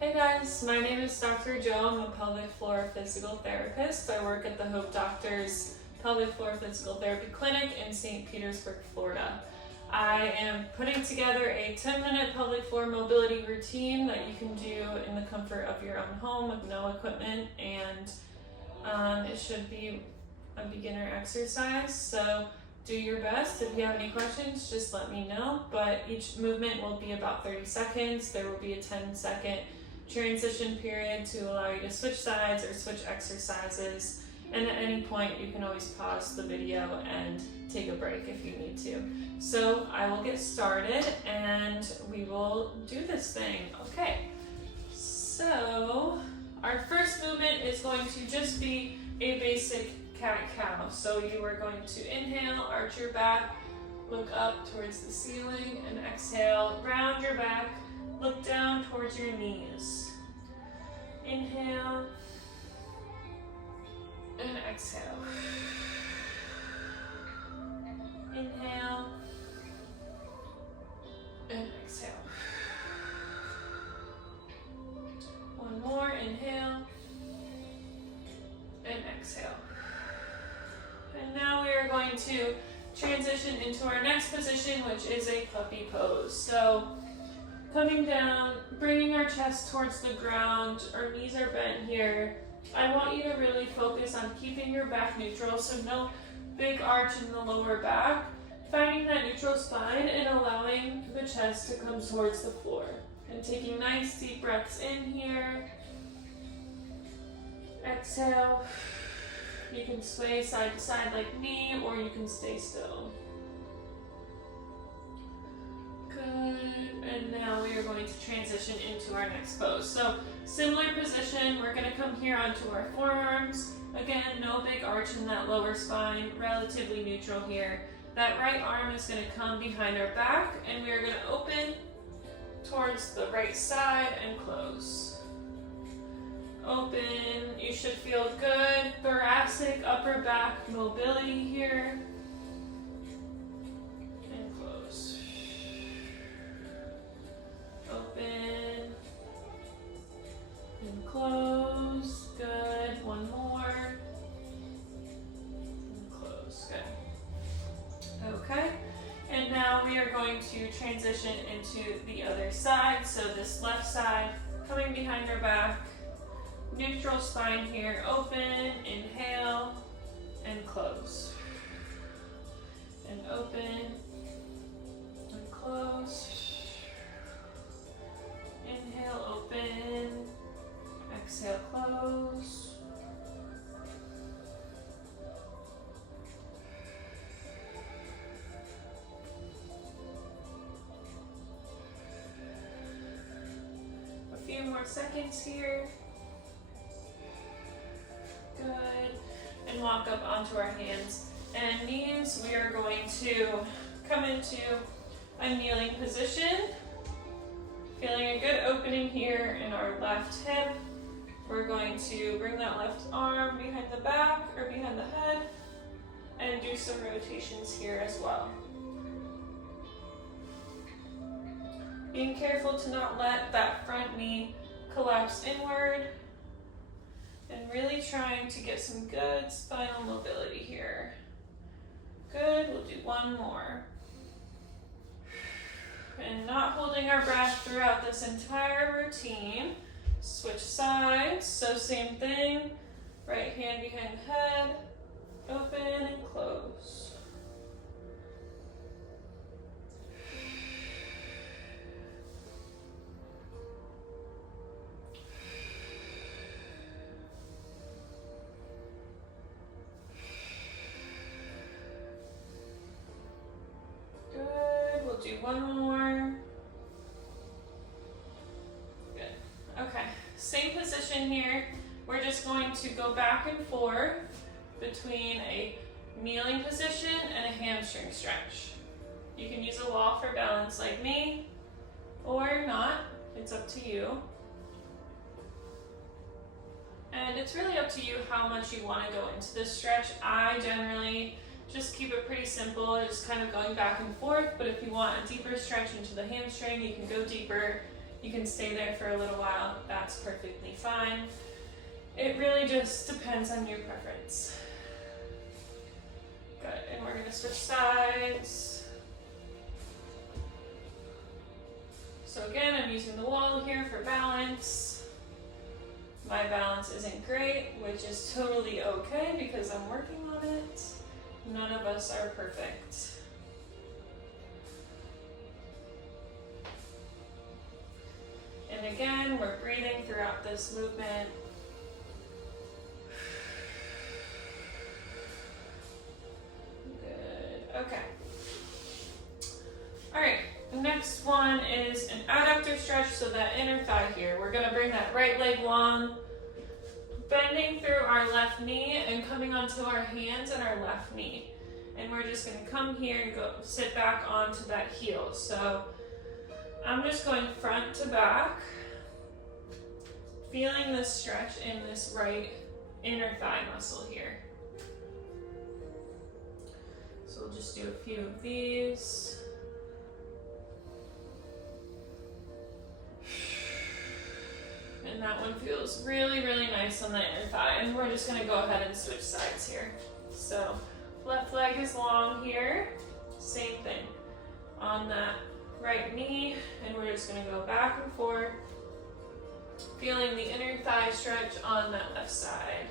Hey guys, my name is Dr. Joe. I'm a pelvic floor physical therapist. I work at the Hope Doctors Pelvic Floor Physical Therapy Clinic in St. Petersburg, Florida. I am putting together a 10-minute pelvic floor mobility routine that you can do in the comfort of your own home with no equipment, and it should be a beginner exercise. So do your best. If you have any questions, just let me know. But each movement will be about 30 seconds. There will be a 10-second transition period to allow you to switch sides or switch exercises. And at any point, you can always pause the video and take a break if you need to. So I will get started and we will do this thing. Okay, so our first movement is going to just be a basic cat-cow. So you are going to inhale, arch your back, look up towards the ceiling, and exhale, round your back, look down towards your knees. Inhale and exhale. Inhale and exhale. One more, inhale and exhale. And now we are going to transition into our next position, which is a puppy pose. So coming down, bringing our chest towards the ground, our knees are bent here. I want you to really focus on keeping your back neutral, so no big arch in the lower back. Finding that neutral spine and allowing the chest to come towards the floor. And taking nice deep breaths in here. Exhale. You can sway side to side like me, or you can stay still. Good. And now we are going to transition into our next pose. So similar position, we're going to come here onto our forearms. Again, no big arch in that lower spine, relatively neutral here. That right arm is going to come behind our back, and we are going to open towards the right side and close. Open, you should feel good thoracic, upper back mobility here. And close. Open and close. Good. One more. And close. Good. Okay. And now we are going to transition into the other side. So this left side, coming behind our back. Neutral spine here, open, inhale, and close. And open, and close. Inhale, open, exhale, close. A few more seconds here. Good. And walk up onto our hands and knees. We are going to come into a kneeling position. Feeling a good opening here in our left hip. We're going to bring that left arm behind the back or behind the head and do some rotations here as well. Being careful to not let that front knee collapse inward. And really trying to get some good spinal mobility here. Good, we'll do one more. And not holding our breath throughout this entire routine. Switch sides, so same thing. Right hand behind the head, open and close. Do one more. Good. Okay, same position here. We're just going to go back and forth between a kneeling position and a hamstring stretch. You can use a wall for balance like me, or not. It's up to you. And it's really up to you how much you want to go into this stretch. I generally just keep it pretty simple, just kind of going back and forth, but if you want a deeper stretch into the hamstring, you can go deeper. You can stay there for a little while. That that's perfectly fine. It really just depends on your preference. Good, and we're gonna switch sides. So again, I'm using the wall here for balance. My balance isn't great, which is totally okay because I'm working on it. None of us are perfect. And again, we're breathing throughout this movement. Good, okay. All right, next one is an adductor stretch, so that inner thigh here. We're gonna bring that right leg long, bending through our left knee and coming onto our hands and our left knee. And we're just gonna come here and go sit back onto that heel. So I'm just going front to back, feeling this stretch in this right inner thigh muscle here. So we'll just do a few of these. And that one feels really, really nice on the inner thigh. And we're just gonna go ahead and switch sides here. So left leg is long here, same thing on that right knee, and we're just gonna go back and forth, feeling the inner thigh stretch on that left side.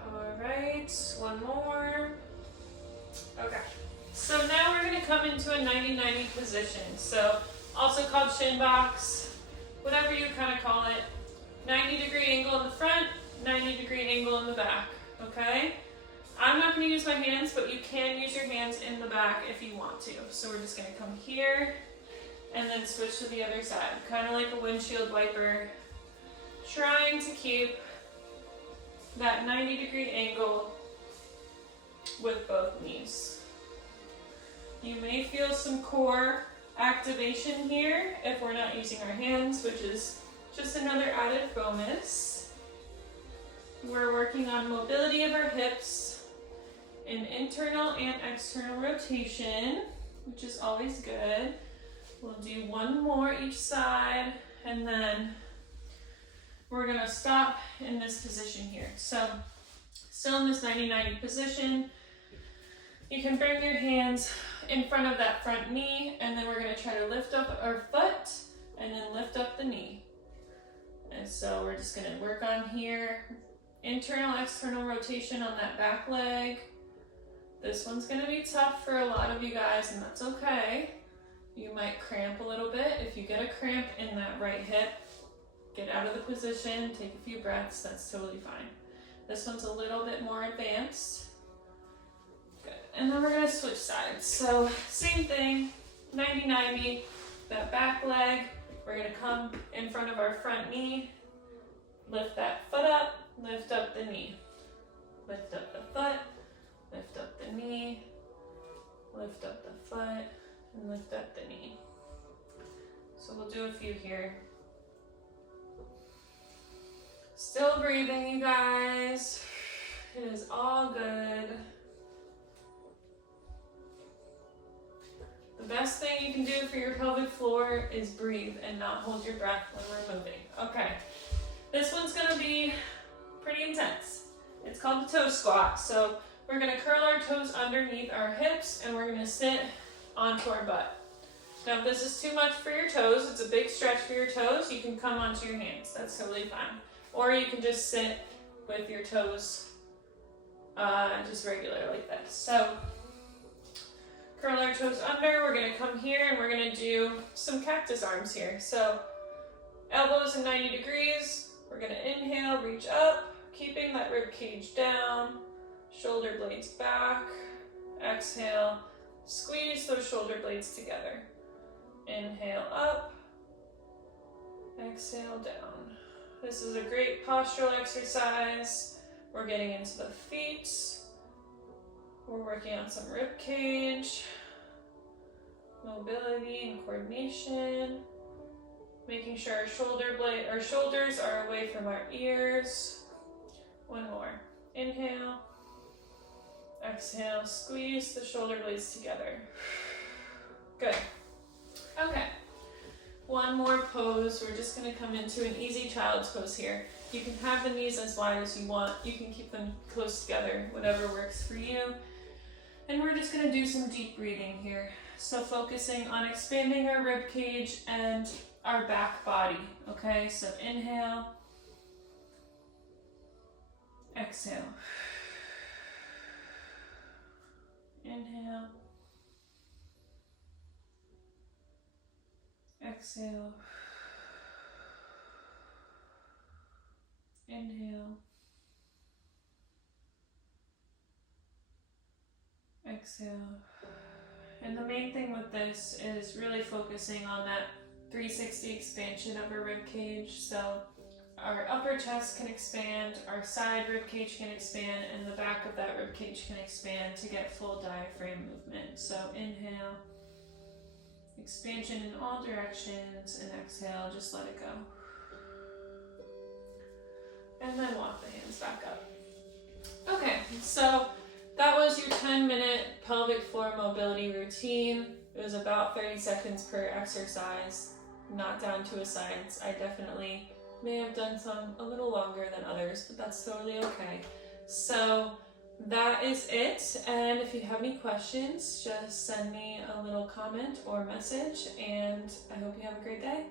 All right, one more. Okay, so now we're gonna come into a 90-90 position. So also called shin box, whatever you kind of call it. 90-degree angle in the front, 90-degree angle in the back, okay? I'm not gonna use my hands, but you can use your hands in the back if you want to. So we're just gonna come here and then switch to the other side, kind of like a windshield wiper, trying to keep that 90-degree angle with both knees. You may feel some core activation here if we're not using our hands, which is just another added bonus. We're working on mobility of our hips in internal and external rotation, which is always good. We'll do one more each side, and then we're gonna stop in this position here. So still in this 90-90 position, you can bring your hands in front of that front knee, and then we're gonna try to lift up our foot and then lift up the knee. And so we're just gonna work on here, internal, external rotation on that back leg. This one's gonna be tough for a lot of you guys, and that's okay. You might cramp a little bit. If you get a cramp in that right hip, get out of the position, take a few breaths, that's totally fine. This one's a little bit more advanced. Good, and then we're gonna switch sides. So same thing, 90-90, that back leg, we're gonna come in front of our front knee, lift that foot up, lift up the knee. Lift up the foot, lift up the knee, lift up the foot, and lift up the knee. So we'll do a few here. Still breathing, you guys. It is all good. The best thing you can do for your pelvic floor is breathe and not hold your breath when we're moving. Okay, this one's gonna be pretty intense. It's called the toe squat. So we're gonna curl our toes underneath our hips and we're gonna sit onto our butt. Now if this is too much for your toes, it's a big stretch for your toes, you can come onto your hands. That's totally fine. Or you can just sit with your toes just regular like this. So curl our toes under, we're gonna come here and we're gonna do some cactus arms here. So elbows in 90 degrees, we're gonna inhale, reach up, keeping that rib cage down, shoulder blades back, exhale, squeeze those shoulder blades together. Inhale up, exhale down. This is a great postural exercise. We're getting into the feet. We're working on some rib cage, mobility and coordination. Making sure our shoulders are away from our ears. One more. Inhale. Exhale. Squeeze the shoulder blades together. Good. Okay. One more pose. We're just going to come into an easy child's pose here. You can have the knees as wide as you want. You can keep them close together, whatever works for you. And we're just going to do some deep breathing here. So focusing on expanding our rib cage and our back body. Okay, so inhale. Exhale. Inhale. Exhale. Inhale. Exhale. And the main thing with this is really focusing on that 360 expansion of our rib cage. So our upper chest can expand, our side rib cage can expand, and the back of that rib cage can expand to get full diaphragm movement. So inhale, expansion in all directions, and exhale, just let it go. And then walk the hands back up. Okay, so that was your 10-minute pelvic floor mobility routine. It was about 30 seconds per exercise, not down to a science. I definitely may have done some a little longer than others, but that's totally okay. So that is it. And if you have any questions, just send me a little comment or message, and I hope you have a great day.